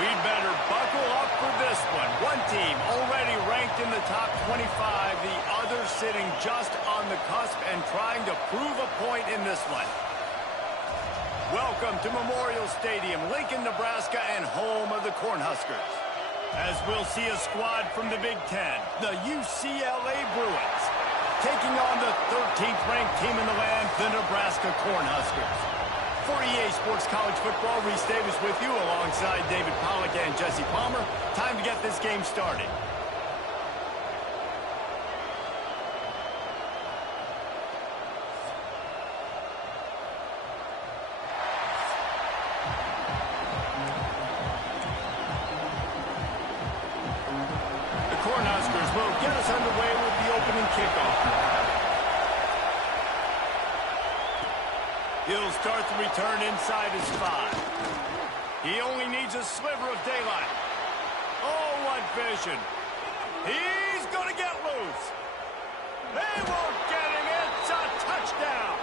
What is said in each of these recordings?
We'd better buckle up for this one. One team already ranked in the top 25, the other sitting just on the cusp and trying to prove a point in this one. Welcome to Memorial Stadium, Lincoln, Nebraska, and home of the Cornhuskers. As we'll see a squad from the Big Ten, the UCLA Bruins, taking on the 13th ranked team in the land, the Nebraska Cornhuskers. For EA Sports College Football, Reese Davis with you alongside David Pollack and Jesse Palmer. Time to get this game started. The Cornhuskers will get us underway with the opening kickoff. He'll start the return inside his 5. He only needs a sliver of daylight. Oh, what vision. He's going to get loose. They won't get him. It's a touchdown.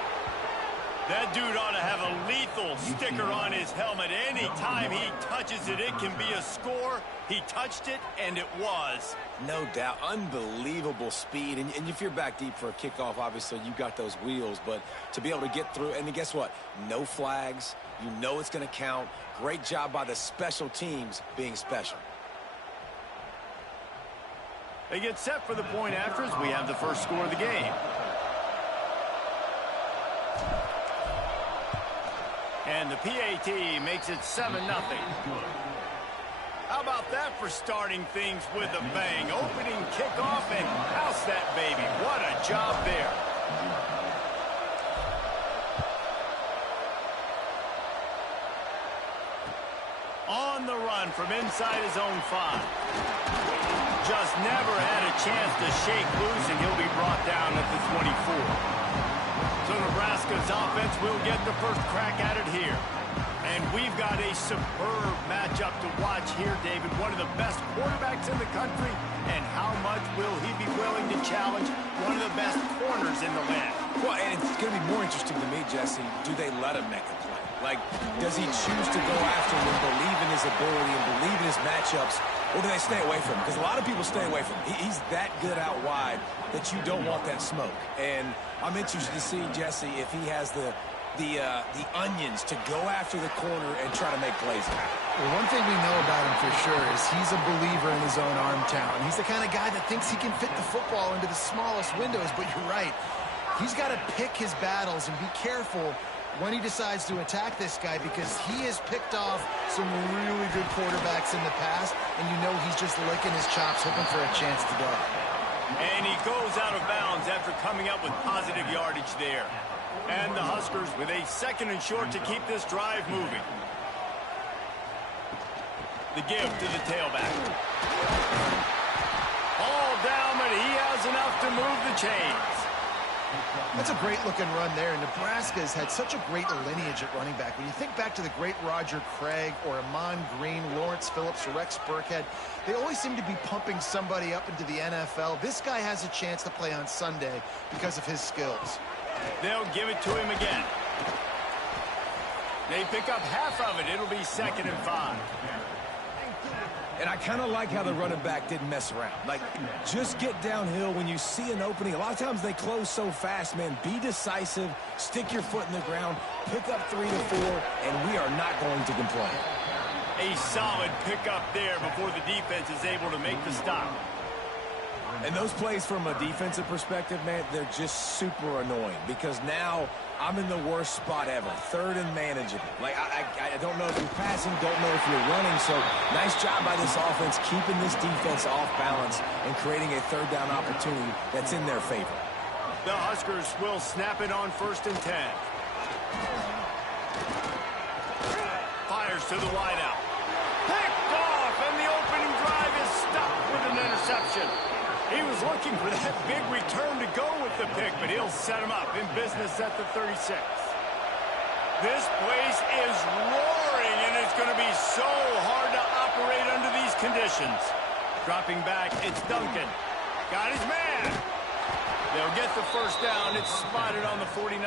That dude ought to have a lethal sticker on his helmet. Any time he touches it, it can be a score. He touched it, and it was. No doubt. Unbelievable speed. And if you're back deep for a kickoff, obviously you got those wheels. But to be able to get through, and then guess what? No flags. You know it's going to count. Great job by the special teams being special. They get set for the point after as we have the first score of the game. And the PAT makes it 7-0. How about that for starting things with a bang? Opening kickoff and house that baby. What a job there. On the run from inside his own 5. Just never had a chance to shake loose, and he'll be brought down at the 24. So Nebraska's offense will get the first crack at it here. And we've got a superb matchup to watch here, David. One of the best quarterbacks in the country. And how much will he be willing to challenge one of the best corners in the land? Well, and it's going to be more interesting to me, Jesse, do they let him make a play? Like, does he choose to go after him and believe in his ability and believe in his matchups, or do they stay away from him? Because a lot of people stay away from him. He's that good out wide that you don't want that smoke. And I'm interested to see, Jesse, if he has the onions to go after the corner and try to make plays. Well, one thing we know about him for sure is he's a believer in his own arm talent. He's the kind of guy that thinks he can fit the football into the smallest windows, but you're right. He's got to pick his battles and be careful when he decides to attack this guy, because he has picked off some really good quarterbacks in the past, and you know he's just licking his chops, hoping for a chance to go. And he goes out of bounds after coming up with positive yardage there. And the Huskers with a 2nd and short to keep this drive moving. The give to the tailback. All down, but he has enough to move the chains. That's a great-looking run there. Nebraska's had such a great lineage at running back. When you think back to the great Roger Craig or Amon Green, Lawrence Phillips, or Rex Burkhead, they always seem to be pumping somebody up into the NFL. This guy has a chance to play on Sunday because of his skills. They'll give it to him again. They pick up half of it. It'll be 2nd and 5. And I kind of like how the running back didn't mess around. Like, just get downhill when you see an opening. A lot of times they close so fast, man. Be decisive, stick your foot in the ground, pick up 3 to 4, and we are not going to complain. A solid pickup there before the defense is able to make the stop. And those plays from a defensive perspective, man, they're just super annoying because now I'm in the worst spot ever. 3rd and manageable. Like, I don't know if you're passing, don't know if you're running. So nice job by this offense keeping this defense off balance and creating a 3rd down opportunity that's in their favor. The Huskers will snap it on 1st and 10. Fires to the wideout. Picked off, and the opening drive is stopped with an interception. He was looking for that big return to go with the pick, but he'll set him up in business at the 36. This place is roaring, and it's going to be so hard to operate under these conditions. Dropping back, it's Duncan. Got his man. They'll get the first down. It's spotted on the 49.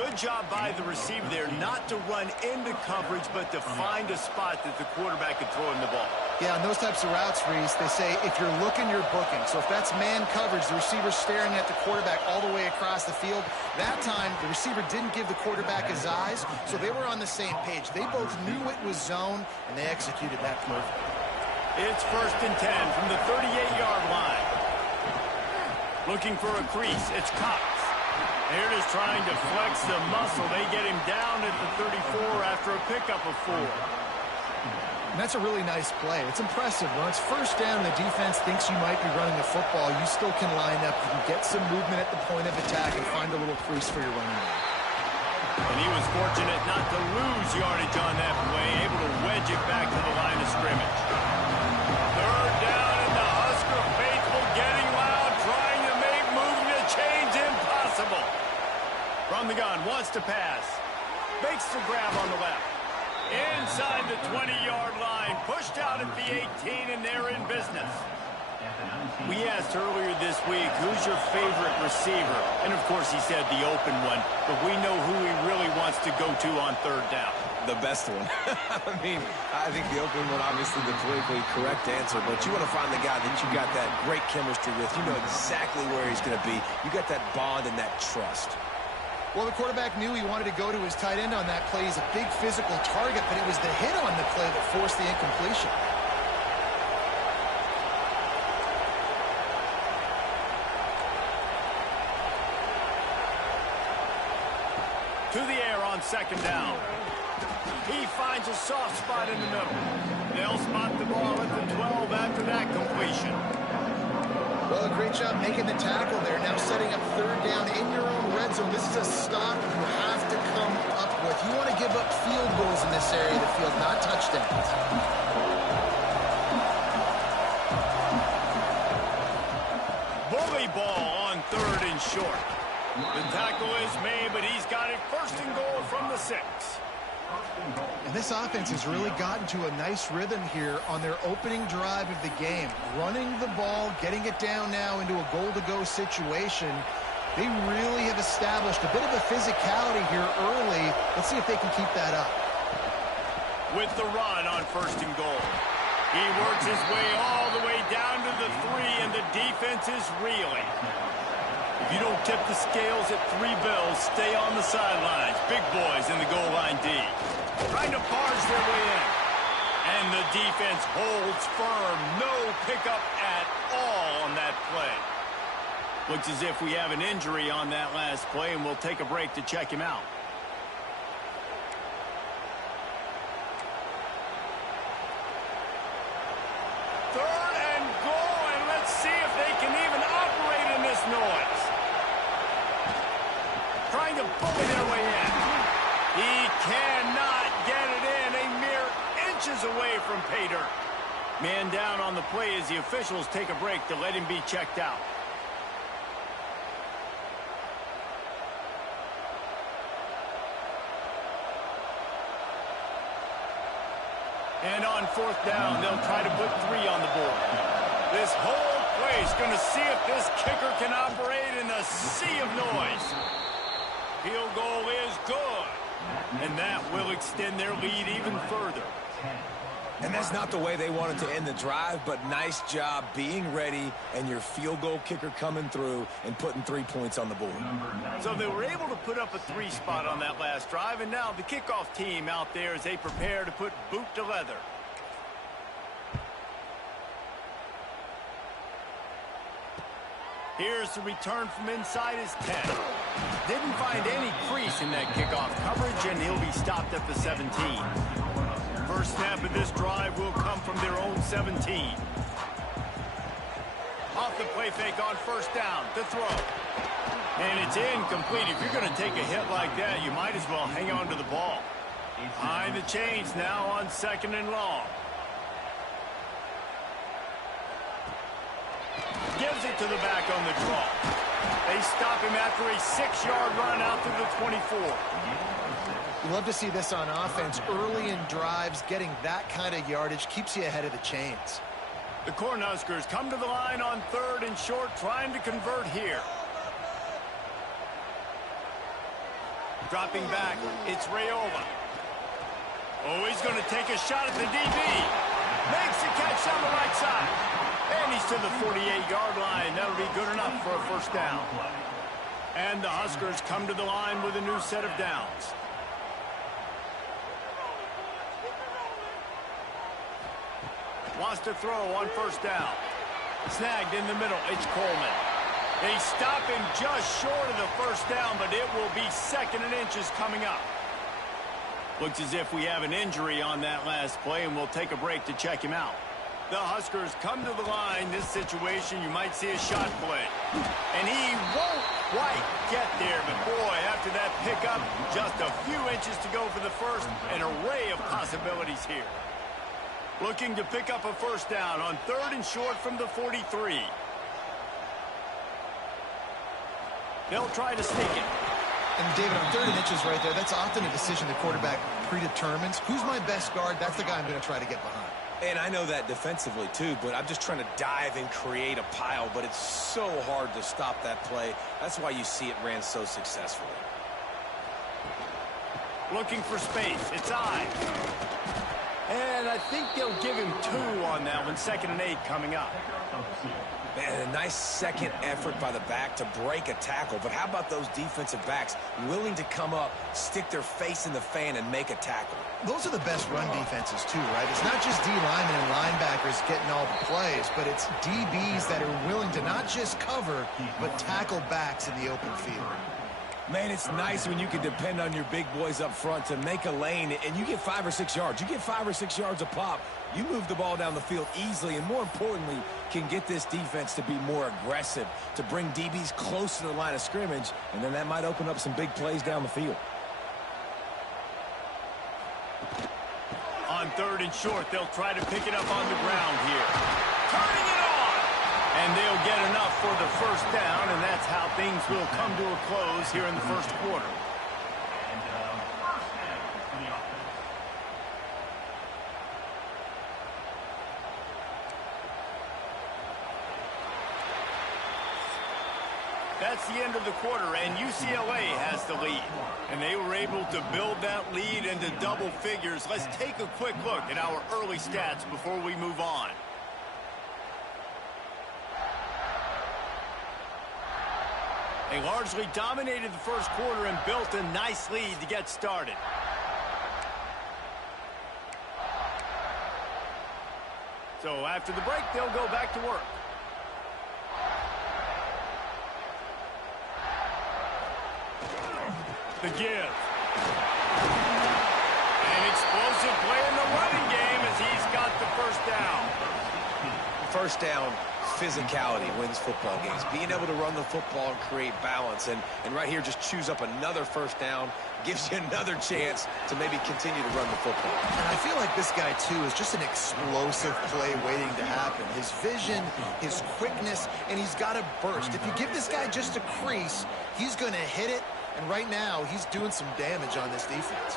Good job by the receiver there not to run into coverage, but to find a spot that the quarterback could throw him the ball. Yeah, on those types of routes, Reese, they say if you're looking, you're booking. So if that's man coverage, the receiver's staring at the quarterback all the way across the field. That time, the receiver didn't give the quarterback his eyes, so they were on the same page. They both knew it was zone, and they executed that perfectly. It's 1st and 10 from the 38-yard line. Looking for a crease. It's Cox. They're just trying to flex the muscle. They get him down at the 34 after a pickup of 4. And that's a really nice play. It's impressive. When it's 1st down and the defense thinks you might be running the football, you still can line up. You can get some movement at the point of attack and find a little crease for your running back. And he was fortunate not to lose yardage on that play, able to wedge it back to the line of scrimmage. 3rd down, and the Husker faithful getting loud, trying to make moving the chains impossible. From the gun, wants to pass. Makes the grab on the left. Inside the 20-yard line, pushed out at the 18, and they're in business. We asked earlier this week, who's your favorite receiver? And, of course, he said the open one, but we know who he really wants to go to on 3rd down. The best one. I mean, I think the open one, obviously the politically correct answer, but you want to find the guy that you got that great chemistry with. You know exactly where he's going to be. You got that bond and that trust. Well, the quarterback knew he wanted to go to his tight end on that play. He's a big physical target, but it was the hit on the play that forced the incompletion. To the air on 2nd down. He finds a soft spot in the middle. They'll spot the ball at the 12 after that completion. Well, a great job making the tackle there. Now setting up 3rd down in your own red zone. This is a stop you have to come up with. You want to give up field goals in this area of the field, not touchdowns. Bully ball on 3rd and short. The tackle is made, but he's got it 1st and goal from the 6. And this offense has really gotten to a nice rhythm here on their opening drive of the game. Running the ball, getting it down now into a goal-to-go situation. They really have established a bit of a physicality here early. Let's see if they can keep that up. With the run on 1st and goal. He works his way all the way down to the 3, and the defense is reeling. If you don't tip the scales at 3 bills, stay on the sidelines. Big boys in the goal line D. Trying to barge their way in. And the defense holds firm. No pickup at all on that play. Looks as if we have an injury on that last play, and we'll take a break to check him out. Third and goal, and let's see if they can even operate in this noise. Trying to bully their way in. He cannot get it in. A mere inches away from pay dirt. Man down on the play as the officials take a break to let him be checked out. And on 4th down, they'll try to put 3 on the board. This whole play is going to see if this kicker can operate in a sea of noise. Field goal is good, and that will extend their lead even further. And that's not the way they wanted to end the drive, but nice job being ready and your field goal kicker coming through and putting 3 points on the board. So they were able to put up a 3 spot on that last drive, and now the kickoff team out there as they prepare to put boot to leather. Here's the return from inside his 10. Didn't find any crease in that kickoff coverage, and he'll be stopped at the 17. First snap of this drive will come from their own 17. Off the play fake on 1st down, the throw. And it's incomplete. If you're going to take a hit like that, you might as well hang on to the ball. Behind the chains now on 2nd and long. Gives it to the back on the draw. They stop him after a 6-yard run out to the 24. You love to see this on offense. Early in drives, getting that kind of yardage keeps you ahead of the chains. The Cornhuskers come to the line on 3rd and short, trying to convert here. Dropping back, it's Raiola. Oh, he's going to take a shot at the DB. Makes the catch on the right side. And he's to the 48-yard line. That'll be good enough for a first down. And the Huskers come to the line with a new set of downs. Wants to throw on first down. Snagged in the middle. It's Coleman. They stop him just short of the first down, but it will be 2nd and inches coming up. Looks as if we have an injury on that last play, and we'll take a break to check him out. The Huskers come to the line. This situation, you might see a shot play. And he won't quite get there, but boy, after that pickup, just a few inches to go for the first. An array of possibilities here. Looking to pick up a first down on 3rd and short from the 43. They'll try to sneak it. And David, on 3rd and inches right there, that's often a decision the quarterback predetermines. Who's my best guard? That's the guy I'm going to try to get behind. And I know that defensively, too, but I'm just trying to dive and create a pile, but it's so hard to stop that play. That's why you see it ran so successfully. Looking for space. It's Ives. And I think they'll give him 2 on that one. 2nd and 8 coming up. Man, a nice second effort by the back to break a tackle. But how about those defensive backs willing to come up, stick their face in the fan, and make a tackle? Those are the best run defenses, too, right? It's not just D linemen and linebackers getting all the plays, but it's DBs that are willing to not just cover, but tackle backs in the open field. Man, it's nice when you can depend on your big boys up front to make a lane, and you get 5 or 6 yards. You get 5 or 6 yards a pop. You move the ball down the field easily, and more importantly, can get this defense to be more aggressive, to bring DBs close to the line of scrimmage, and then that might open up some big plays down the field. On 3rd and short, they'll try to pick it up on the ground here. Turning it on! And they'll get enough for the first down, and that's how things will come to a close here in the first quarter. That's the end of the quarter, and UCLA has the lead. And they were able to build that lead into double figures. Let's take a quick look at our early stats before we move on. They largely dominated the first quarter and built a nice lead to get started. So after the break, they'll go back to work. The give. An explosive play in the running game as he's got the first down. First down, physicality wins football games. Being able to run the football and create balance. And right here, just choose up another first down. Gives you another chance to maybe continue to run the football. And I feel like this guy, too, is just an explosive play waiting to happen. His vision, his quickness, and he's got a burst. If you give this guy just a crease, he's going to hit it. And right now, he's doing some damage on this defense.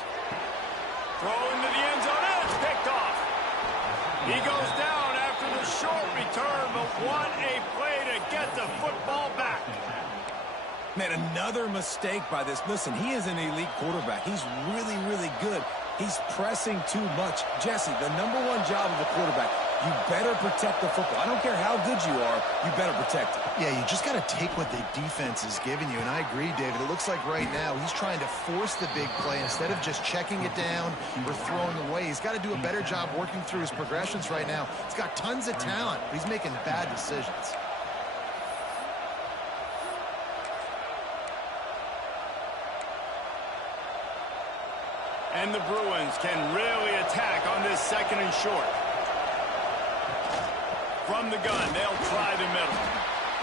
Throw into the end zone, and it's picked off. He goes down after the short return, but what a play to get the football back. Man, another mistake by this. Listen, he is an elite quarterback. He's really, really good. He's pressing too much. Jesse, the #1 job of a quarterback, you better protect the football. I don't care how good you are, you better protect it. Yeah, you just got to take what the defense is giving you. And I agree, David. It looks like right now he's trying to force the big play instead of just checking it down or throwing away. He's got to do a better job working through his progressions right now. He's got tons of talent, but he's making bad decisions. And the Bruins can really attack on this 2nd and short. From the gun, they'll try the middle.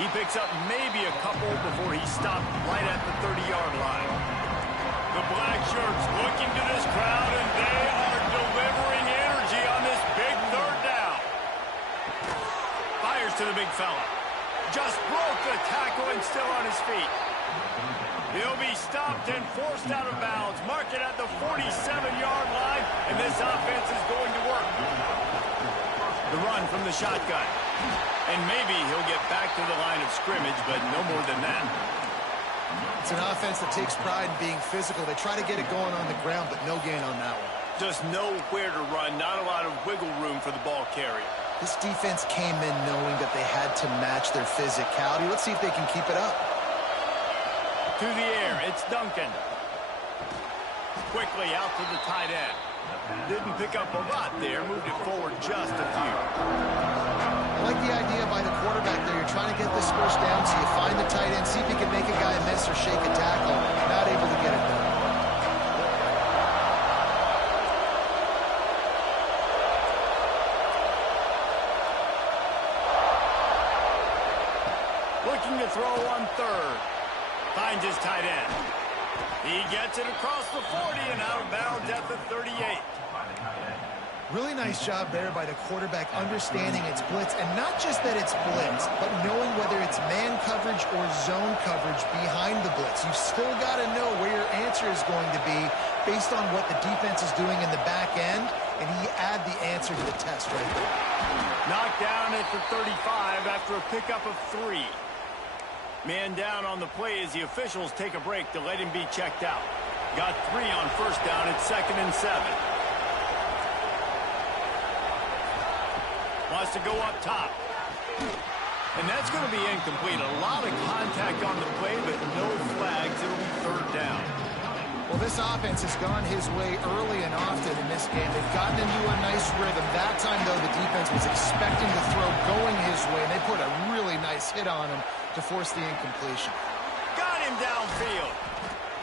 He picks up maybe a couple before he stopped right at the 30-yard line. The black shirts looking to this crowd, and they are delivering energy on this big 3rd down. Fires to the big fella. Just broke the tackle and still on his feet. He'll be stopped and forced out of bounds. Mark it at the 47-yard line, and this offense is going to work. The run from the shotgun. And maybe he'll get back to the line of scrimmage, but no more than that. It's an offense that takes pride in being physical. They try to get it going on the ground, but no gain on that one. Just nowhere to run, not a lot of wiggle room for the ball carrier. This defense came in knowing that they had to match their physicality. Let's see if they can keep it up. To the air, it's Duncan. Quickly out to the tight end. Didn't pick up a lot there, moved it forward just a few. I like the idea by the quarterback there. You're trying to get this first down, so you find the tight end, see if you can make a guy miss or shake a tackle. Not able to get it done. Looking to throw on third. Finds his tight end. He gets it across the 40 and out of bounds at the 38. Really nice job there by the quarterback understanding it's blitz, and not just that it's blitz, but knowing whether it's man coverage or zone coverage behind the blitz. You've still got to know where your answer is going to be based on what the defense is doing in the back end, and he add the answer to the test right there. Knocked down at the 35 after a pickup of 3. Man down on the play as the officials take a break to let him be checked out. Got 3 on first down at 2nd and 7. Wants to go up top. And that's going to be incomplete. A lot of contact on the play, but no flags. It'll be 3rd down. Well, this offense has gone his way early and often in this game. They've gotten into a nice rhythm. That time, though, the defense was expecting the throw going his way, and they put a really nice hit on him to force the incompletion. Got him downfield.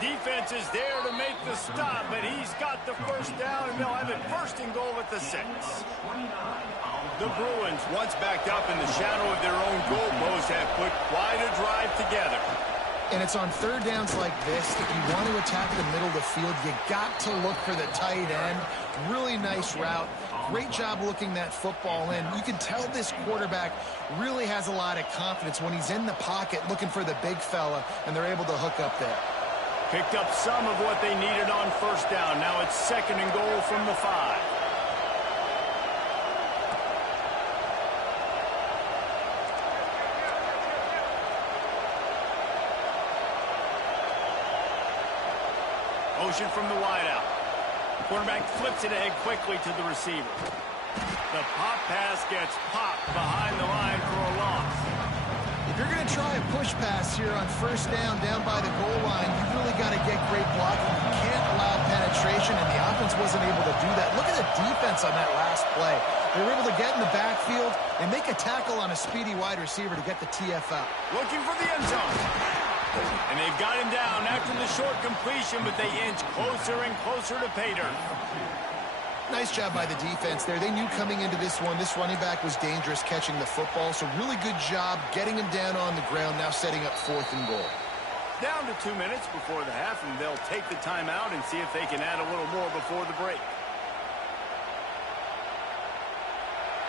Defense is there to make the stop, but he's got the first down, and they'll have it 1st and goal at the 6. The Bruins, once backed up in the shadow of their own goalpost, have put quite a drive together. And it's on 3rd downs like this. If you want to attack the middle of the field, you got to look for the tight end. Really nice route. Great job looking that football in. You can tell this quarterback really has a lot of confidence when he's in the pocket looking for the big fella, and they're able to hook up there. Picked up some of what they needed on first down. Now it's 2nd and goal from the 5. Motion from the wideout. Quarterback flips it ahead quickly to the receiver. The pop pass gets popped behind the line for a loss. If you're going to try a push pass here on first down by the goal line, you really got to get great blocking. You can't allow penetration, and the offense wasn't able to do that. Look at the defense on that last play. They were able to get in the backfield and make a tackle on a speedy wide receiver to get the TF out. Looking for the end zone. And they've got him down after the short completion, but they inch closer and closer to pay dirt. Nice job by the defense there. They knew coming into this one, this running back was dangerous catching the football, so really good job getting him down on the ground, now setting up 4th and goal. Down to 2 minutes before the half, and they'll take the timeout and see if they can add a little more before the break.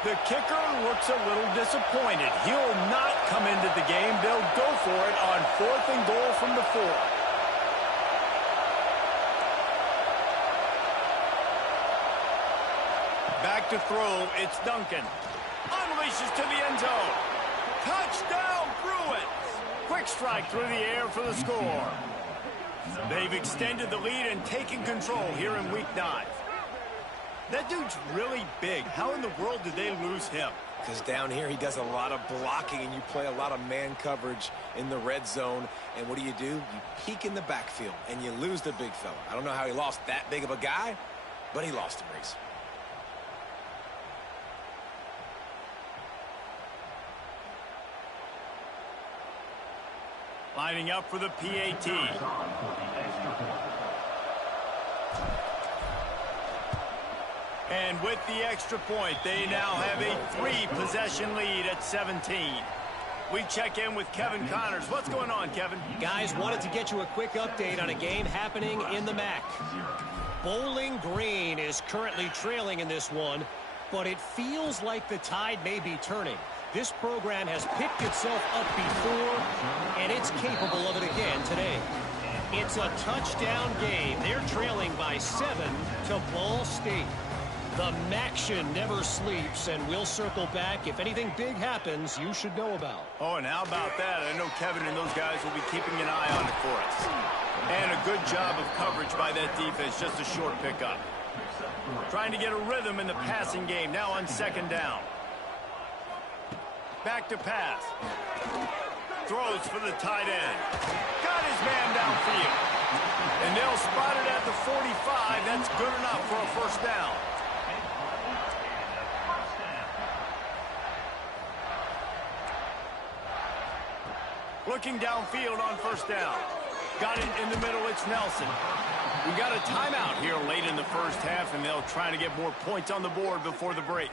The kicker looks a little disappointed. He'll not come into the game. They'll go for it on 4th and goal from the 4. Back to throw, it's Duncan. Unleashes to the end zone. Touchdown, Bruins! Quick strike through the air for the score. They've extended the lead and taken control here in Week 9. That dude's really big. How in the world did they lose him? Because down here he does a lot of blocking, and you play a lot of man coverage in the red zone. And what do? You peek in the backfield, and you lose the big fella. I don't know how he lost that big of a guy, but he lost him, Reese. Lining up for the PAT. And with the extra point, they now have a 3-possession lead at 17. We check in with Kevin Connors. What's going on, Kevin? Guys, wanted to get you a quick update on a game happening in the MAC. Bowling Green is currently trailing in this one, but it feels like the tide may be turning. This program has picked itself up before, and it's capable of it again today. It's a touchdown game. They're trailing by 7 to Ball State. The Maction never sleeps, and we'll circle back. If anything big happens, you should know about. Oh, and how about that? I know Kevin and those guys will be keeping an eye on it for us. And a good job of coverage by that defense, just a short pickup. Trying to get a rhythm in the passing game, now on second down. Back to pass. Throws for the tight end. Got his man downfield. And they'll spot it at the 45. That's good enough for a first down. Looking downfield on first down. Got it in the middle, it's Nelson. We got a timeout here late in the first half, and they'll try to get more points on the board before the break.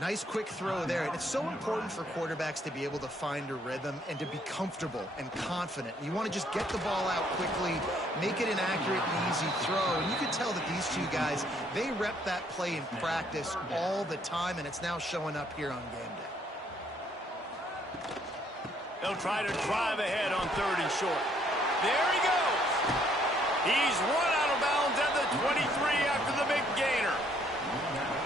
Nice quick throw there. And it's so important for quarterbacks to be able to find a rhythm and to be comfortable and confident. You want to just get the ball out quickly, make it an accurate and easy throw. And you can tell that these two guys, they rep that play in practice all the time, and it's now showing up here on game day. They'll try to drive ahead on third and short. There he goes. He's run out of bounds at the 23 after the big gainer.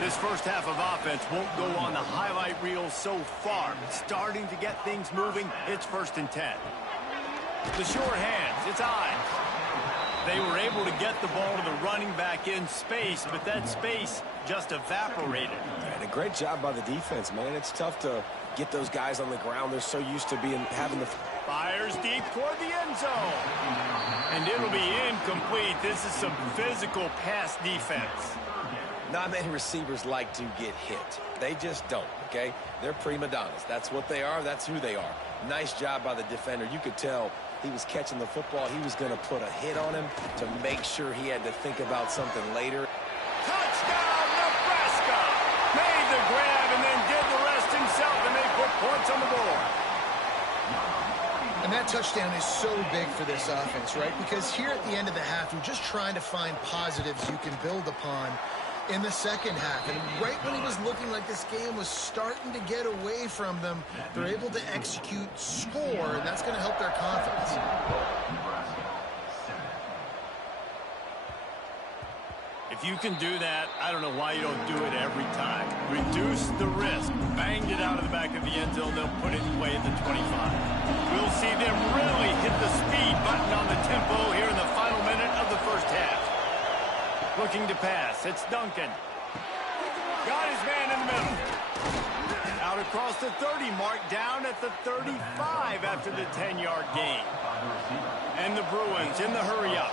This first half of offense won't go on the highlight reel so far. Starting to get things moving, it's 1st and 10. The short hands, it's Ives. They were able to get the ball to the running back in space, but that space just evaporated. And a great job by the defense, man. It's tough to get those guys on the ground. They're so used to having the... Fires deep toward the end zone. And it'll be incomplete. This is some physical pass defense. Not many receivers like to get hit. They just don't, okay? They're prima donnas. That's what they are. That's who they are. Nice job by the defender. You could tell he was catching the football. He was going to put a hit on him to make sure he had to think about something later. Touchdown, Nebraska! Made the grab and then did the rest himself, and they put points on the board. And that touchdown is so big for this offense, right? Because here at the end of the half, you're just trying to find positives you can build upon in the second half. And right when it was looking like this game was starting to get away from them, they're able to execute, score, and that's going to help their confidence. If you can do that, I don't know why you don't do it every time. Reduce the risk. Banged it out of the back of the end zone. They'll put it away at the 25. We'll see them really hit the speed button on the tempo here in the final minute of the first half. Looking to pass. It's Duncan. Got his man in the middle. Out across the 30 mark, down at the 35 after the 10-yard gain. And the Bruins in the hurry-up.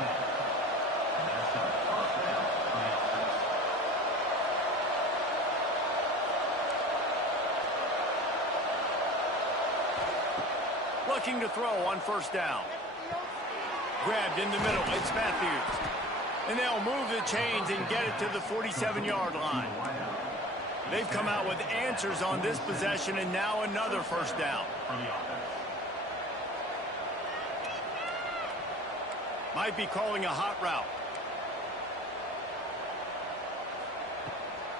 Looking to throw on first down. Grabbed in the middle. It's Matthews. And they'll move the chains and get it to the 47-yard line. They've come out with answers on this possession, and now another first down. Might be calling a hot route.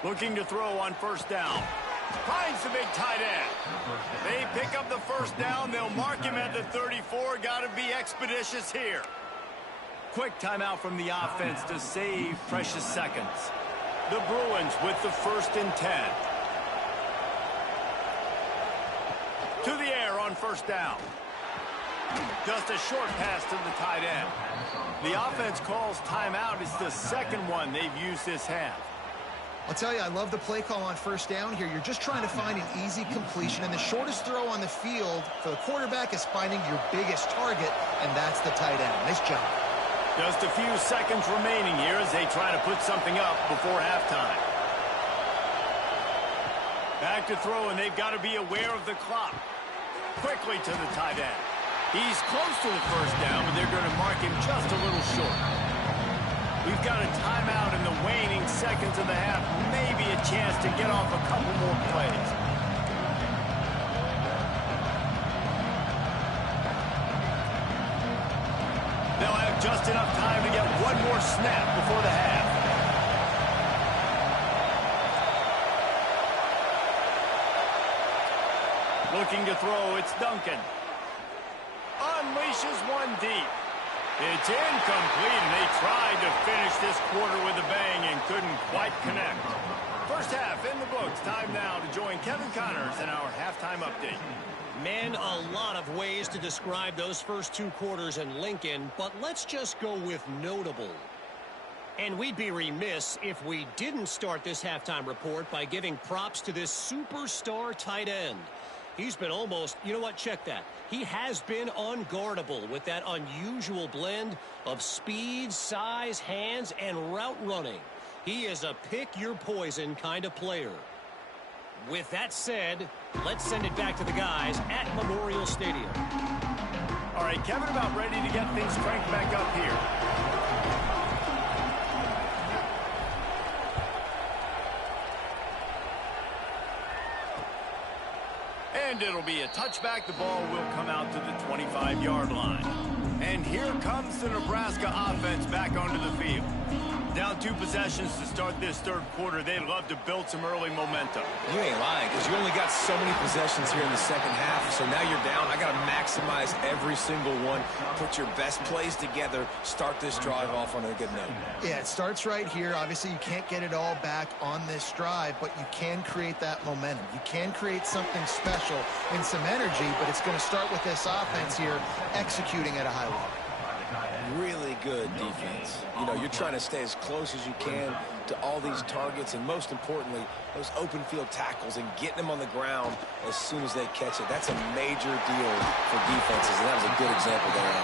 Looking to throw on first down. Finds the big tight end. They pick up the first down. They'll mark him at the 34. Got to be expeditious here. Quick timeout from the offense to save precious seconds. The Bruins with the 1st and 10. To the air on first down. Just a short pass to the tight end. The offense calls timeout. It's the second one they've used this half. I'll tell you, I love the play call on first down here. You're just trying to find an easy completion, and the shortest throw on the field for the quarterback is finding your biggest target, and that's the tight end. Nice job. Just a few seconds remaining here as they try to put something up before halftime. Back to throw, and they've got to be aware of the clock. Quickly to the tight end. He's close to the first down, but they're going to mark him just a little short. We've got a timeout in the waning seconds of the half. Maybe a chance to get off a couple more plays. They'll have just enough time to get one more snap before the half. Looking to throw, it's Duncan. Unleashes one deep. It's incomplete, and they tried to finish this quarter with a bang and couldn't quite connect. First half in the books. Time now to join Kevin Connors in our halftime update. Man, a lot of ways to describe those first two quarters in Lincoln, but let's just go with notable. And we'd be remiss if we didn't start this halftime report by giving props to this superstar tight end. He's been almost, you know what, check that. He has been unguardable with that unusual blend of speed, size, hands, and route running. He is a pick-your-poison kind of player. With that said, let's send it back to the guys at Memorial Stadium. All right, Kevin, about ready to get things cranked back up here. And it'll be a touchback. The ball will come out to the 25-yard line. And here comes the Nebraska offense back onto the field. Down 2 possessions to start this third quarter. They'd love to build some early momentum. You ain't lying, because you only got so many possessions here in the second half. So now you're down. I got to maximize every single one. Put your best plays together. Start this drive off on a good note. Yeah, it starts right here. Obviously, you can't get it all back on this drive, but you can create that momentum. You can create something special and some energy, but it's going to start with this offense here executing at a high level. Really good defense. You know, you're trying to stay as close as you can to all these targets, and most importantly, those open field tackles and getting them on the ground as soon as they catch it. That's a major deal for defenses, and that was a good example there.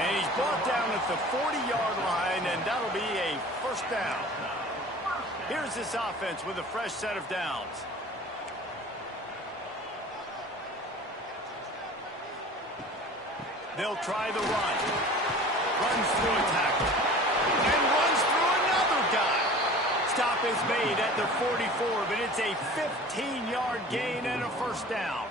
And he's brought down at the 40-yard line, and that'll be a first down. Here's this offense with a fresh set of downs. They'll try the run. Runs through a tackle. And runs through another guy. Stop is made at the 44, but it's a 15-yard gain and a first down.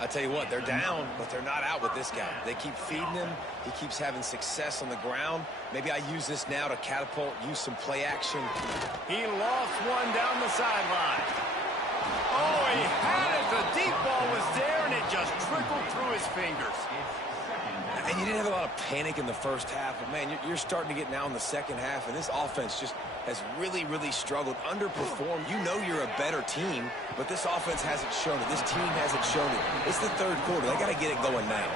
I tell you what, they're down, but they're not out with this guy. They keep feeding him. He keeps having success on the ground. Maybe I use this now to catapult, use some play action. He lost one down the sideline. Oh, he had it. The deep ball was there, and it just trickled through his fingers. And you didn't have a lot of panic in the first half, but, man, you're starting to get now in the second half, and this offense just has really, really struggled, underperformed. You know you're a better team, but this offense hasn't shown it. This team hasn't shown it. It's the third quarter. They got to get it going now.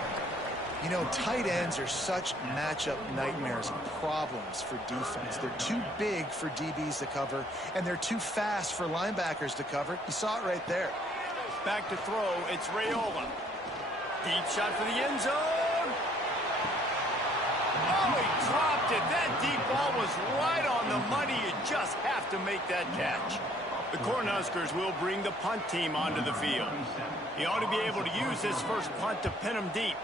You know, tight ends are such matchup nightmares and problems for defense. They're too big for DBs to cover, and they're too fast for linebackers to cover. You saw it right there. Back to throw, it's Raiola. Deep shot for the end zone. Oh, he dropped it. That deep ball was right on the money. You just have to make that catch. The Cornhuskers will bring the punt team onto the field. He ought to be able to use this first punt to pin him deep.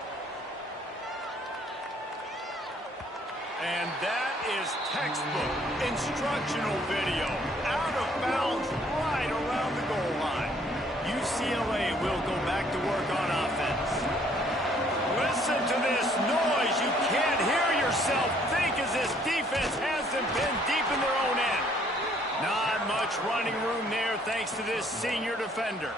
And that is textbook instructional video. Out of bounds right around the goal line. UCLA will go back to work on offense. Listen to this noise. You can't hear yourself think as this defense has them pinned deep in their own end. Not much running room there thanks to this senior defender.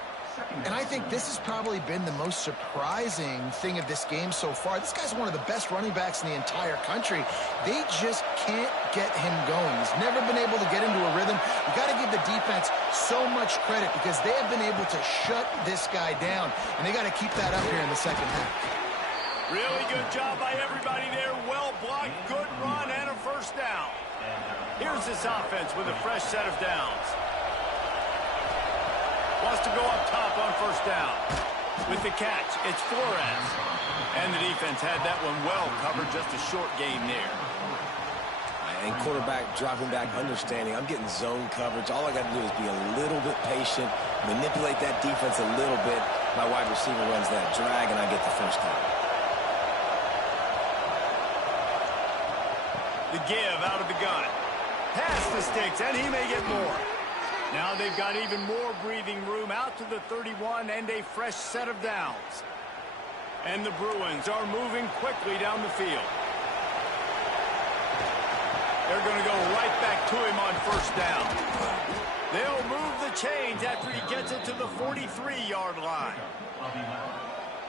And I think this has probably been the most surprising thing of this game so far. This guy's one of the best running backs in the entire country. They just can't get him going. He's never been able to get into a rhythm. You got to give the defense so much credit because they have been able to shut this guy down, and they got to keep that up here in the second half. Really good job by everybody there. Well blocked, good run, and a first down. Here's this offense with a fresh set of downs. Wants to go up top on first down. With the catch, it's Flores. And the defense had that one well covered, just a short gain there. And quarterback dropping back, understanding I'm getting zone coverage. All I got to do is be a little bit patient, manipulate that defense a little bit. My wide receiver runs that drag, and I get the first down. The give out of the gun. Pass the sticks, and he may get more. Now they've got even more breathing room out to the 31 and a fresh set of downs. And the Bruins are moving quickly down the field. They're going to go right back to him on first down. They'll move the chains after he gets it to the 43-yard line.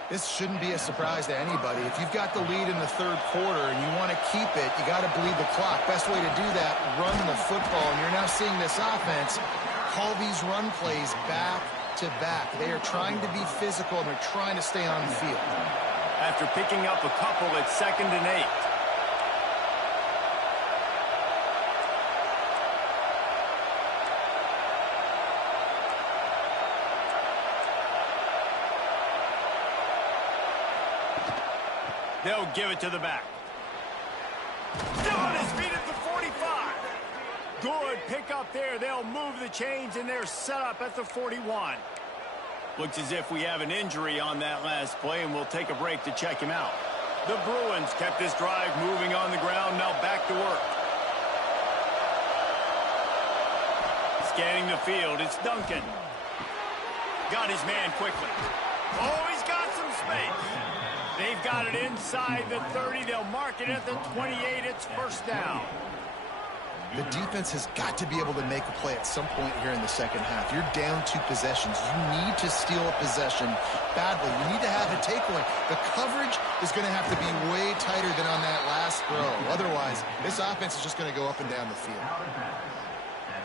This shouldn't be a surprise to anybody. If you've got the lead in the third quarter and you want to keep it, you got to bleed the clock. Best way to do that, run the football. And you're now seeing this offense call these run plays back to back. They are trying to be physical, and they're trying to stay on the field. After picking up a couple at 2nd and 8. They'll give it to the back. Still on his feet at the 45. Good pick up there. They'll move the chains, and they're set up at the 41. Looks as if we have an injury on that last play, and we'll take a break to check him out. The Bruins kept this drive moving on the ground. Now back to work. Scanning the field, it's Duncan. Got his man quickly. Oh, he's got some space. They've got it inside the 30. They'll mark it at the 28. It's first down. The defense has got to be able to make a play at some point here in the second half. You're down 2 possessions. You need to steal a possession badly. You need to have a takeaway. The coverage is going to have to be way tighter than on that last throw. Otherwise, this offense is just going to go up and down the field.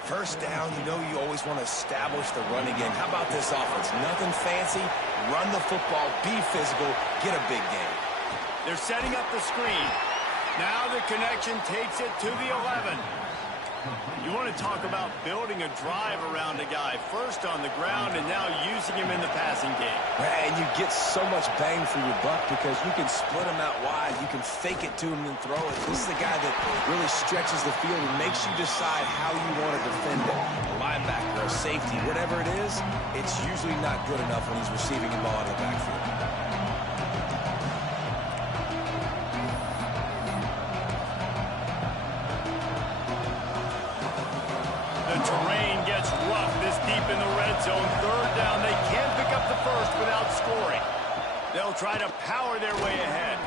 First down, you know you always want to establish the running game. How about this offense? Nothing fancy. Run the football, be physical, get a big game. They're setting up the screen. Now the connection takes it to the 11. You want to talk about building a drive around a guy. First on the ground and now using him in the passing game. And you get so much bang for your buck because you can split him out wide. You can fake it to him and throw it. This is the guy that really stretches the field and makes you decide how you want to defend it. A linebacker, a safety, whatever it is, it's usually not good enough when he's receiving the ball out of the backfield. In the red zone, third down. They can't pick up the first without scoring. They'll try to power their way ahead.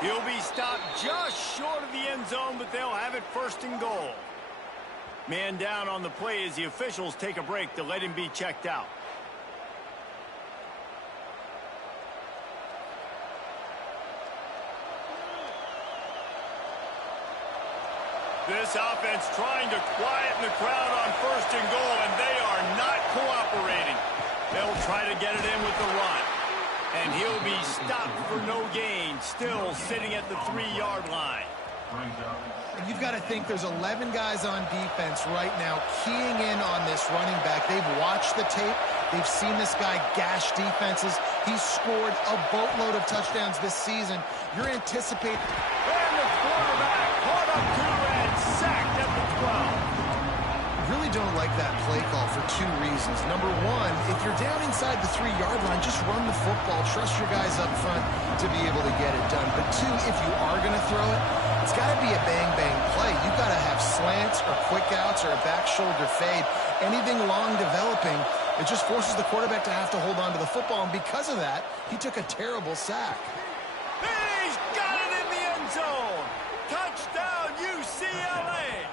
He'll be stopped just short of the end zone, but they'll have it first and goal. Man down on the play as the officials take a break to let him be checked out. This offense trying to quieten the crowd on first and goal, and they are not cooperating. They'll try to get it in with the run. And he'll be stopped for no gain, still sitting at the 3-yard line. And you've got to think there's 11 guys on defense right now keying in on this running back. They've watched the tape. They've seen this guy gash defenses. He's scored a boatload of touchdowns this season. You're anticipating. And the quarterback caught up to and sacked at the 12. Really don't like that play call for 2 reasons. Number one, if you're down inside the 3-yard line, just run the football. Trust your guys up front to be able to get it done. But 2, if you are going to throw it, it's got to be a bang-bang play. You've got to have slants or quick outs or a back shoulder fade. Anything long developing, it just forces the quarterback to have to hold on to the football. And because of that, he took a terrible sack. He's got it in the end zone. Touchdown, UCLA.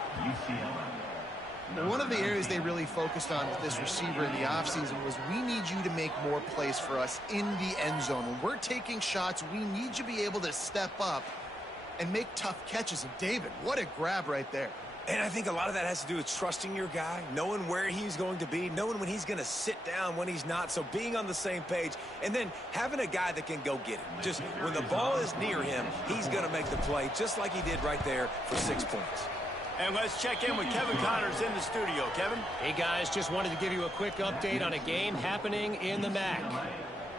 One of the areas they really focused on with this receiver in the offseason was we need you to make more plays for us in the end zone. When we're taking shots, we need you to be able to step up and make tough catches. And David, what a grab right there. And I think a lot of that has to do with trusting your guy, knowing where he's going to be, knowing when he's going to sit down, when he's not. So being on the same page, and then having a guy that can go get it. Just when the ball is near him, he's going to make the play, just like he did right there for 6 points. And let's check in with Kevin Connors in the studio. Kevin? Hey, guys, just wanted to give you a quick update on a game happening in the MAC.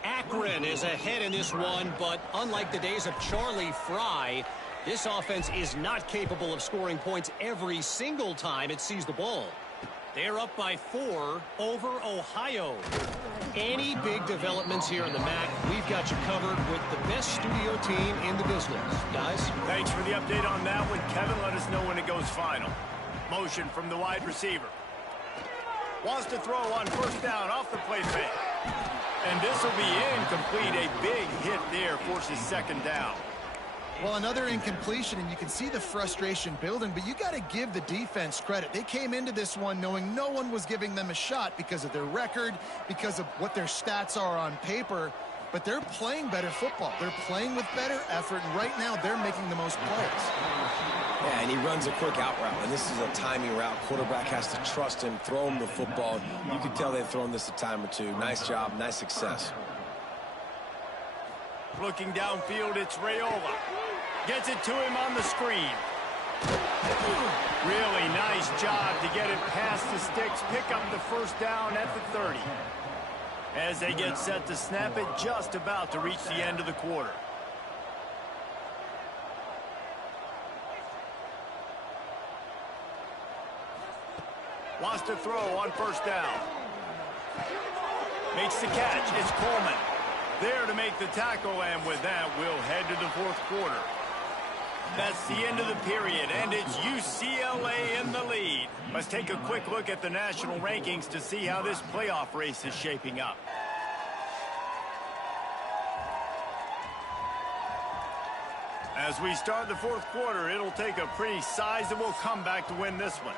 Akron is ahead in this one, but unlike the days of Charlie Fry, this offense is not capable of scoring points every single time it sees the ball. They're up by 4 over Ohio. Any big developments here in the MAC, we've got you covered with the best studio team in the business. Guys? Thanks for the update on that one. Kevin, let us know when it goes final. Motion from the wide receiver. Wants to throw on first down off the play fake. And this will be incomplete. A big hit there forces second down. Well, another incompletion, and you can see the frustration building, but you got to give the defense credit. They came into this one knowing no one was giving them a shot because of their record, because of what their stats are on paper. but they're playing better football. They're playing with better effort, and right now they're making the most plays. Yeah, and he runs a quick out route, and this is a timing route. Quarterback has to trust him, throw him the football. You can tell they've thrown this a time or two. Nice job, nice success. Looking downfield, it's Raiola. Gets it to him on the screen. Really nice job to get it past the sticks. Pick up the first down at the 30. As they get set to snap it, just about to reach the end of the quarter. Wants to throw on first down. Makes the catch. It's Coleman. There to make the tackle, and with that, we'll head to the fourth quarter. That's the end of the period, and it's UCLA in the lead. Let's take a quick look at the national rankings to see how this playoff race is shaping up. As we start the fourth quarter, it'll take a pretty sizable comeback to win this one.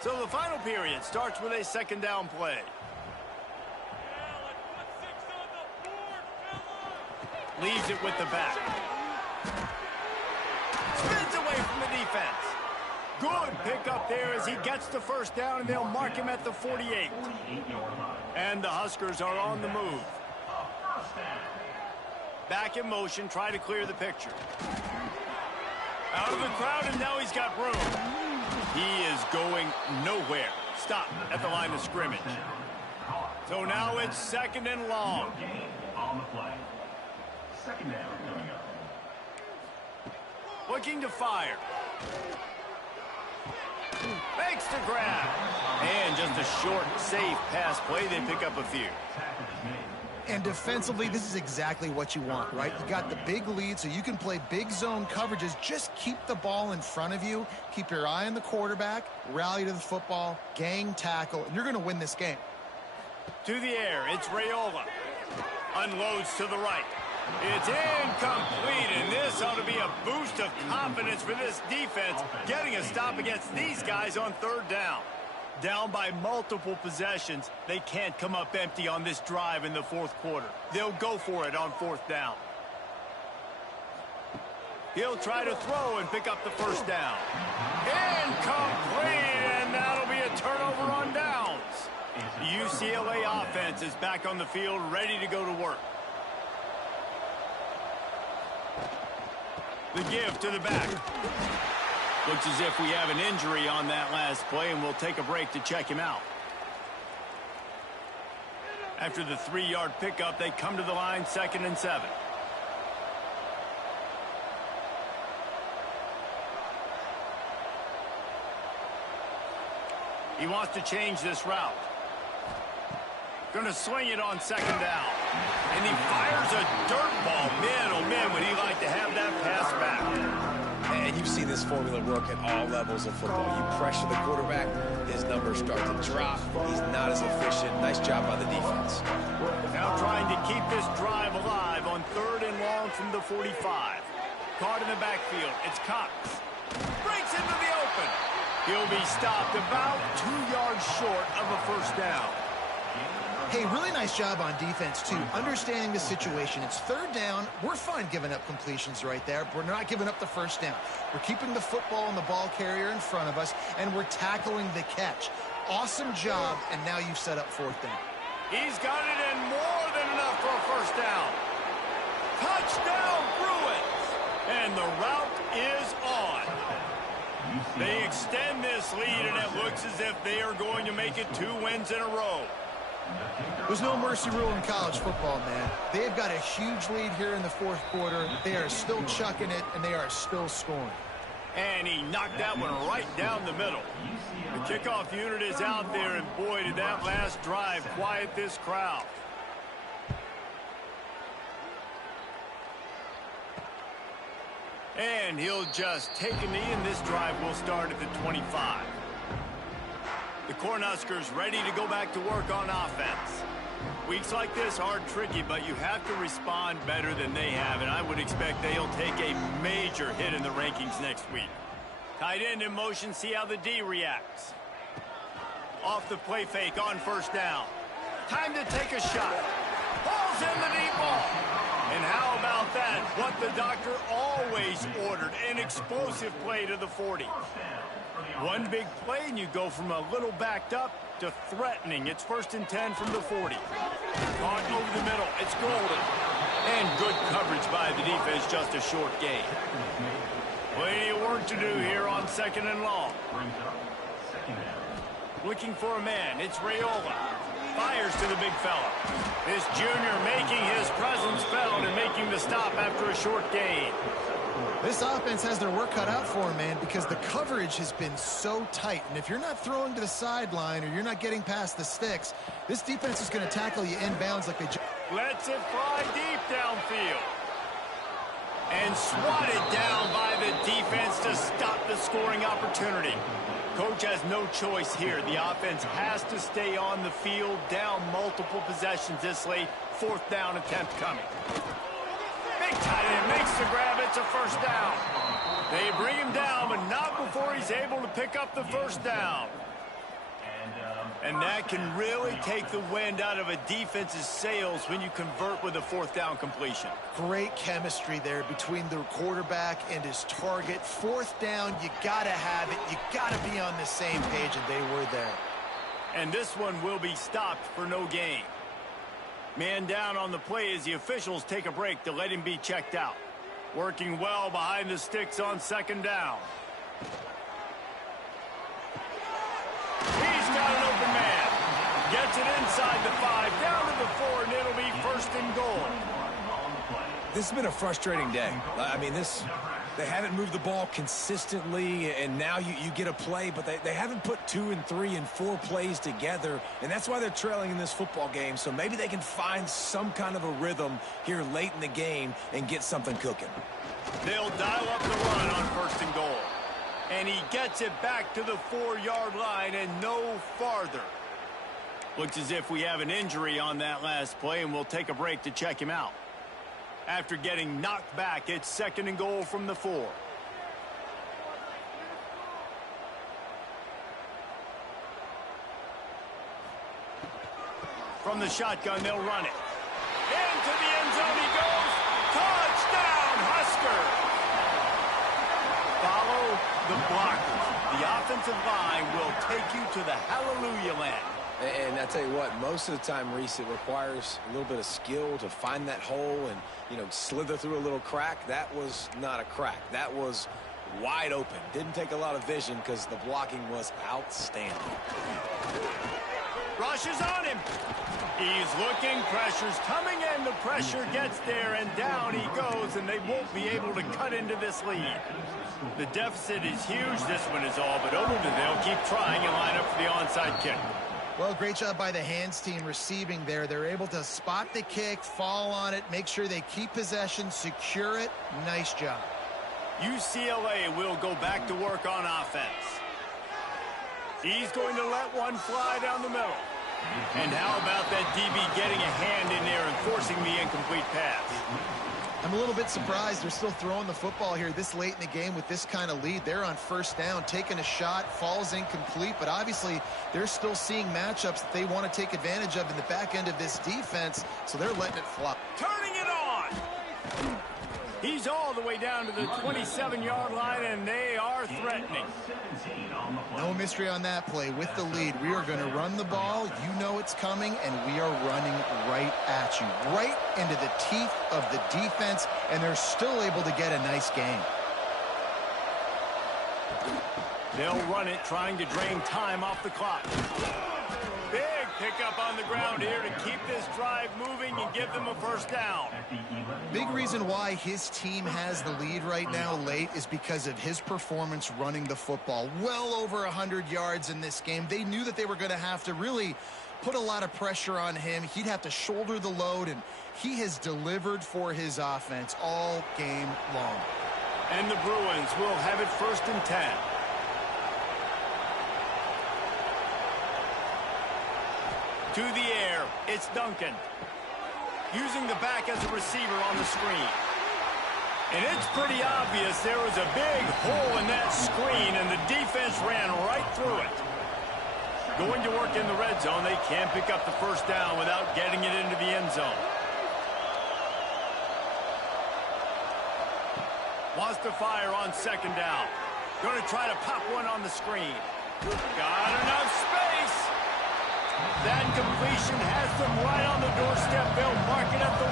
So the final period starts with a second down play. Leaves it with the back. Spins away from the defense. Good pickup there as he gets the first down, and they'll mark him at the 48. And the Huskers are on the move. Back in motion, try to clear the picture. Out of the crowd, and now he's got room. He is going nowhere. Stop at the line of scrimmage. So now it's second and long. Looking to fire. Makes the grab. And just a short, safe pass play. They pick up a few. And defensively, this is exactly what you want, right? You got the big lead, so you can play big zone coverages. Just keep the ball in front of you. Keep your eye on the quarterback. Rally to the football. Gang tackle. And you're going to win this game. To the air, it's Raiola. Unloads to the right. It's incomplete, and this ought to be a boost of confidence for this defense, getting a stop against these guys on third down. Down by multiple possessions, they can't come up empty on this drive in the fourth quarter. They'll go for it on fourth down. He'll try to throw and pick up the first down. Incomplete, and that'll be a turnover on downs. The UCLA offense is back on the field, ready to go to work. The give to the back. Looks as if we have an injury on that last play, and we'll take a break to check him out. After the 3-yard pickup, they come to the line, 2nd and 7. He wants to change this route. Going to swing it on second down. And he fires a dirt ball. Man, oh man, would he like to have that pass back. And you've seen this formula work at all levels of football. You pressure the quarterback, his numbers start to drop. He's not as efficient. Nice job by the defense. Now trying to keep this drive alive on 3rd and long from the 45. Caught in the backfield. It's Cox. Breaks into the open. He'll be stopped about 2 yards short of a first down. Hey, really nice job on defense, too. Understanding the situation. It's 3rd down. We're fine giving up completions right there. But we're not giving up the first down. We're keeping the football and the ball carrier in front of us, and we're tackling the catch. Awesome job, and now you've set up 4th down. He's got it in more than enough for a first down. Touchdown, Bruins! And the route is on. They extend this lead, and it looks as if they are going to make it 2 wins in a row. There's no mercy rule in college football, man. They've got a huge lead here in the 4th quarter. They are still chucking it, and they are still scoring. And he knocked that one right down the middle. The kickoff unit is out there, and boy, did that last drive quiet this crowd. And he'll just take a knee, and this drive will start at the 25. The Cornhuskers ready to go back to work on offense. Weeks like this are tricky, but you have to respond better than they have, and I would expect they'll take a major hit in the rankings next week. Tight end in motion, see how the D reacts. Off the play fake on first down. Time to take a shot. Pulls in the deep ball. And how about that? What the doctor always ordered, an explosive play to the 40. One big play and you go from a little backed up to threatening. It's 1st and 10 from the 40. Caught over the middle. It's golden. And good coverage by the defense, just a short gain. Plenty of work to do here on 2nd and long. Looking for a man. It's Raiola. Fires to the big fella. This junior making his presence felt and making the stop after a short gain. This offense has their work cut out for them, man, because the coverage has been so tight. And if you're not throwing to the sideline or you're not getting past the sticks, this defense is going to tackle you inbounds like they just... Lets it fly deep downfield. And swatted down by the defense to stop the scoring opportunity. Coach has no choice here. The offense has to stay on the field, down multiple possessions this late. 4th down attempt coming. Big tight end makes the grab. It's a 1st down. They bring him down, but not before he's able to pick up the 1st down. And that can really take the wind out of a defense's sails when you convert with a 4th down completion. Great chemistry there between the quarterback and his target. 4th down, you got to have it. You got to be on the same page, and they were there. And this one will be stopped for no gain. Man down on the play as the officials take a break to let him be checked out. Working well behind the sticks on 2nd down. He's got an open man. Gets it inside the 5, down to the 4, and it'll be 1st and goal. This has been a frustrating day. I mean, they haven't moved the ball consistently, and now you get a play, but they haven't put 2 and 3 and 4 plays together, and that's why they're trailing in this football game. So maybe they can find some kind of a rhythm here late in the game and get something cooking. They'll dial up the run on 1st and goal. And he gets it back to the 4-yard line and no farther. Looks as if we have an injury on that last play, and we'll take a break to check him out. After getting knocked back, it's 2nd and goal from the 4. From the shotgun, they'll run it. Into the end zone he goes. Touchdown, Husker! Follow the blockers. The offensive line will take you to the hallelujah land. And I tell you what, most of the time, Reese, it requires a little bit of skill to find that hole and, slither through a little crack. That was not a crack. That was wide open. Didn't take a lot of vision because the blocking was outstanding. Rushes on him. He's looking, pressure's coming, and the pressure gets there, and down he goes, and they won't be able to cut into this lead. The deficit is huge. This one is all but over, but they'll keep trying and line up for the onside kick. Well, great job by the hands team receiving there. They're able to spot the kick, fall on it, make sure they keep possession, secure it. Nice job. UCLA will go back to work on offense. He's going to let one fly down the middle. And how about that DB getting a hand in there and forcing the incomplete pass? I'm a little bit surprised they're still throwing the football here this late in the game with this kind of lead. They're on 1st down, taking a shot, falls incomplete, but obviously they're still seeing matchups that they want to take advantage of in the back end of this defense, so they're letting it fly. Turning it on! He's all the way down to the 27-yard line, and they are threatening. No mystery on that play. With the lead, we are going to run the ball. You know it's coming, and we are running right at you, right into the teeth of the defense, and they're still able to get a nice gain. They'll run it, trying to drain time off the clock. Big pickup on the ground here to keep this drive moving and give them a 1st down. Big reason why his team has the lead right now late is because of his performance running the football. Well over 100 yards in this game. They knew that they were going to have to really put a lot of pressure on him. He'd have to shoulder the load, and he has delivered for his offense all game long. And the Bruins will have it 1st and 10. To the air, it's Duncan. Using the back as a receiver on the screen. And it's pretty obvious there was a big hole in that screen, and the defense ran right through it. Going to work in the red zone. They can't pick up the first down without getting it into the end zone. Wants to fire on second down. Going to try to pop one on the screen. Got enough space. That completion has them right on the doorstep. They'll mark it at the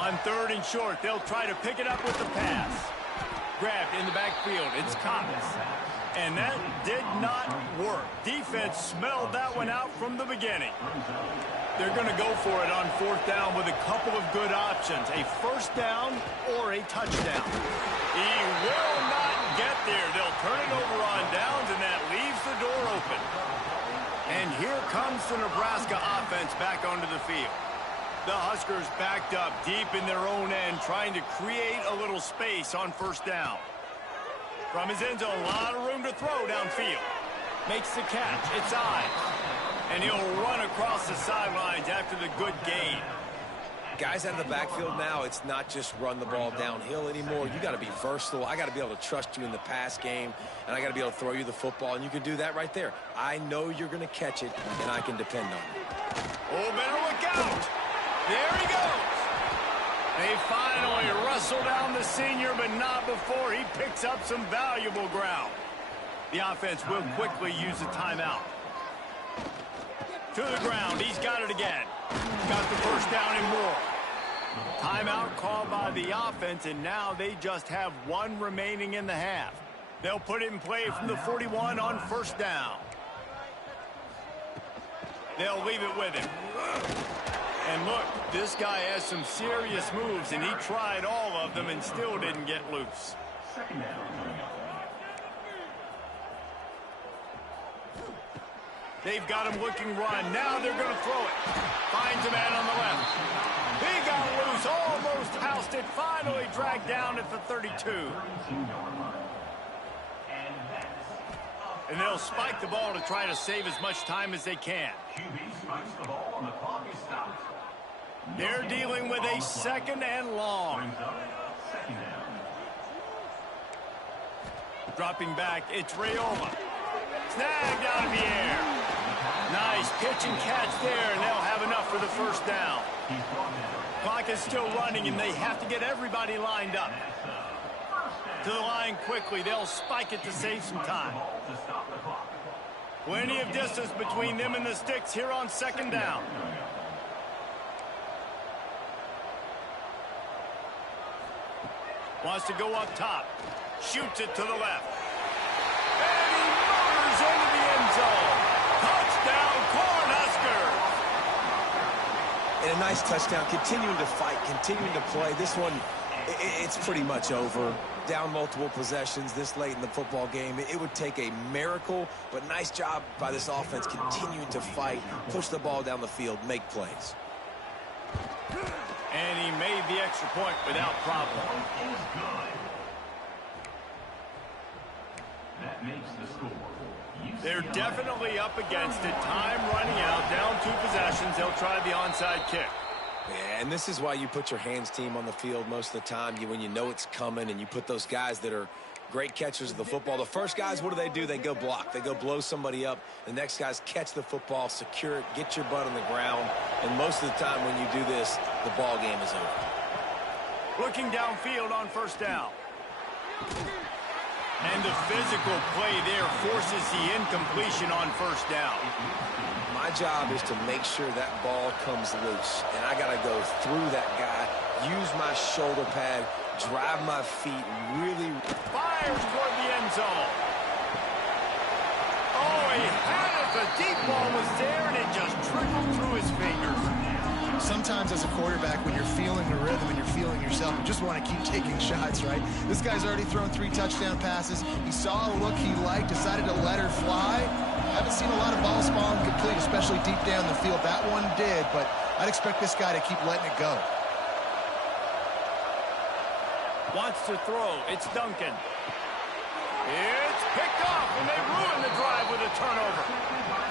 1. On third and short, they'll try to pick it up with the pass. Grabbed in the backfield. It's Thomas. And that did not work. Defense smelled that one out from the beginning. They're going to go for it on fourth down with a couple of good options. A first down or a touchdown. He will not get there. They'll turn it over on downs, and that leaves the door open. And here comes the Nebraska offense back onto the field. The Huskers backed up deep in their own end, trying to create a little space on first down. From his end zone, a lot of room to throw downfield. Makes the catch. It's Ives. And he'll run across the sidelines after the good gain. Guys out of the backfield now, it's not just run the ball downhill anymore. You got to be versatile. I got to be able to trust you in the pass game, and I got to be able to throw you the football, and you can do that right there. I know you're going to catch it, and I can depend on it. Oh, better look out. There he goes. They finally wrestle down the senior, but not before he picks up some valuable ground. The offense will quickly use a timeout. To the ground. He's got it again. Got the first down and more. Timeout called by the offense, and now they just have one remaining in the half. They'll put it in play from the 41 on first down. They'll leave it with him. And look, this guy has some serious moves, and he tried all of them and still didn't get loose. They've got him looking run. Now they're going to throw it. Finds a man on the left. He got loose, almost housed it, finally dragged down at the 32. And they'll spike the ball to try to save as much time as they can. They're dealing with a second and long. Dropping back, it's Raiola. Snagged out of the air. Nice pitch and catch there, and they'll have enough for the first down. Clock is still running, and they have to get everybody lined up. To the line quickly. They'll spike it to save some time. Plenty of distance between them and the sticks here on second down. Wants to go up top. Shoots it to the left. And he motors into the end zone. Touchdown, Cornhuskers. And a nice touchdown. Continuing to fight, continuing to play. This one, it's pretty much over. Down multiple possessions this late in the football game. It would take a miracle, but nice job by this offense continuing to fight, push the ball down the field, make plays. And he made the extra point without problem. That makes the score. They're definitely up against it. Time running out. Down 2 possessions. They'll try the onside kick. Yeah, and this is why you put your hands team on the field most of the time. When you know it's coming, and you put those guys that are great catchers of the football. The first guys, what do? They go block. They go blow somebody up. The next guys catch the football, secure it, get your butt on the ground. And most of the time when you do this, the ball game is over. Looking downfield on first down. And the physical play there forces the incompletion on first down. My job is to make sure that ball comes loose. And I got to go through that guy, use my shoulder pad, drive my feet, really. Fires toward the end zone. Oh, he had it. The deep ball was there, and it just trickled through his fingers. Sometimes as a quarterback, when you're feeling the rhythm and you're feeling yourself, you just want to keep taking shots, right? This guy's already thrown 3 touchdown passes. He saw a look he liked, decided to let her fly. Haven't seen a lot of balls fall incomplete, especially deep down the field. That one did, but I'd expect this guy to keep letting it go. Wants to throw. It's Duncan. It's picked off, and they ruin the drive with a turnover.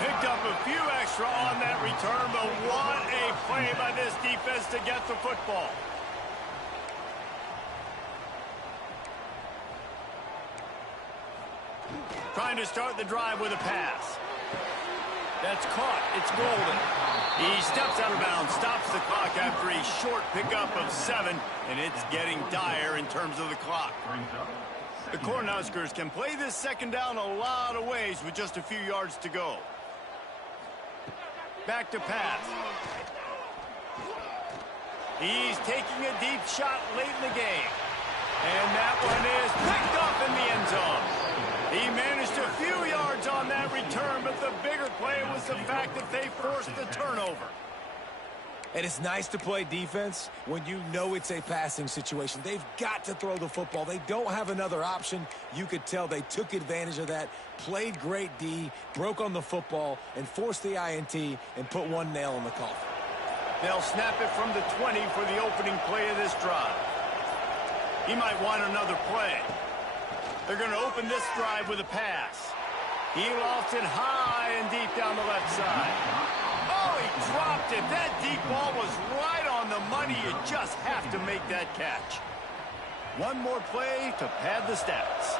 Picked up a few extra on that return, but what a play by this defense to get the football. Trying to start the drive with a pass. That's caught. It's Golden. He steps out of bounds, stops the clock after a short pickup of 7, and it's getting dire in terms of the clock. The Cornhuskers can play this second down a lot of ways with just a few yards to go. Back to pass. He's taking a deep shot late in the game. And that one is picked up in the end zone. He managed a few yards on that return, but the bigger play was the fact that they forced the turnover. And it's nice to play defense when you know it's a passing situation. They've got to throw the football. They don't have another option. You could tell they took advantage of that, played great D, broke on the football, and forced the INT and put one nail in the coffin. They'll snap it from the 20 for the opening play of this drive. He might want another play. They're going to open this drive with a pass. He lost it high and deep down the left side. Oh, he dropped it. That deep ball was right on the money. You just have to make that catch. One more play to pad the stats.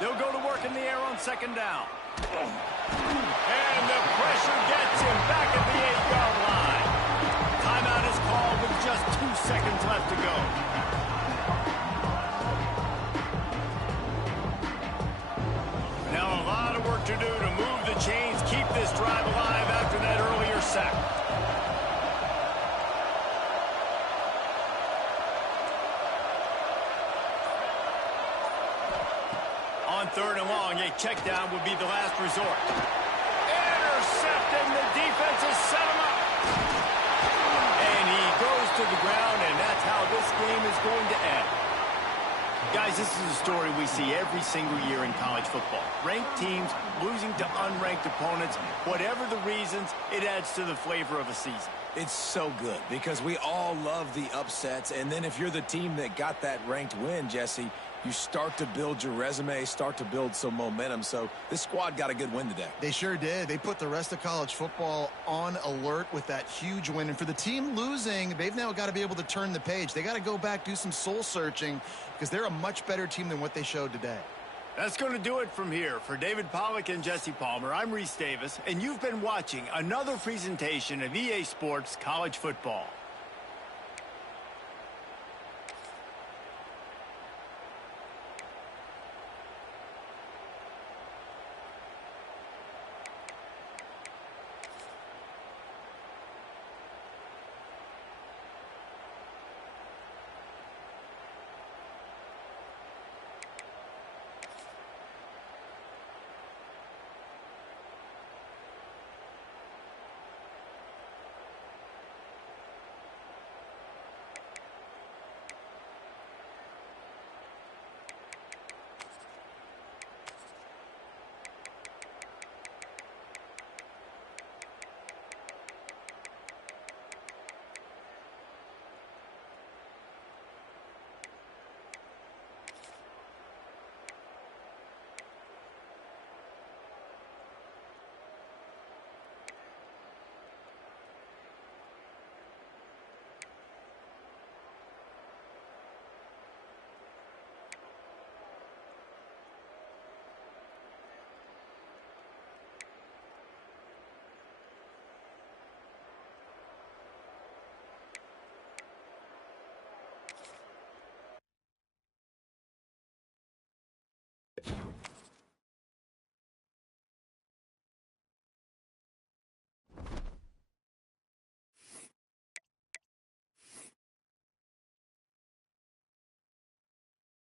They'll go to work in the air on second down. And the pressure gets him back at the 8-yard line. Timeout is called with just 2 seconds left to go. Now a lot of work to do to move the chains, keep this drive alive after that earlier sack. On third and long, a check down would be the last resort. Intercepting, the defense has set him up. And he goes to the ground, and that's how this game is going to end. Guys, this is a story we see every single year in college football. Ranked teams losing to unranked opponents. Whatever the reasons, it adds to the flavor of a season. It's so good because we all love the upsets. And then if you're the team that got that ranked win, Jesse, you start to build your resume, start to build some momentum. So this squad got a good win today. They sure did. They put the rest of college football on alert with that huge win. And for the team losing, they've now got to be able to turn the page. They got to go back, do some soul searching, because they're a much better team than what they showed today. That's going to do it from here. For David Pollack and Jesse Palmer, I'm Reese Davis, and you've been watching another presentation of EA Sports College Football.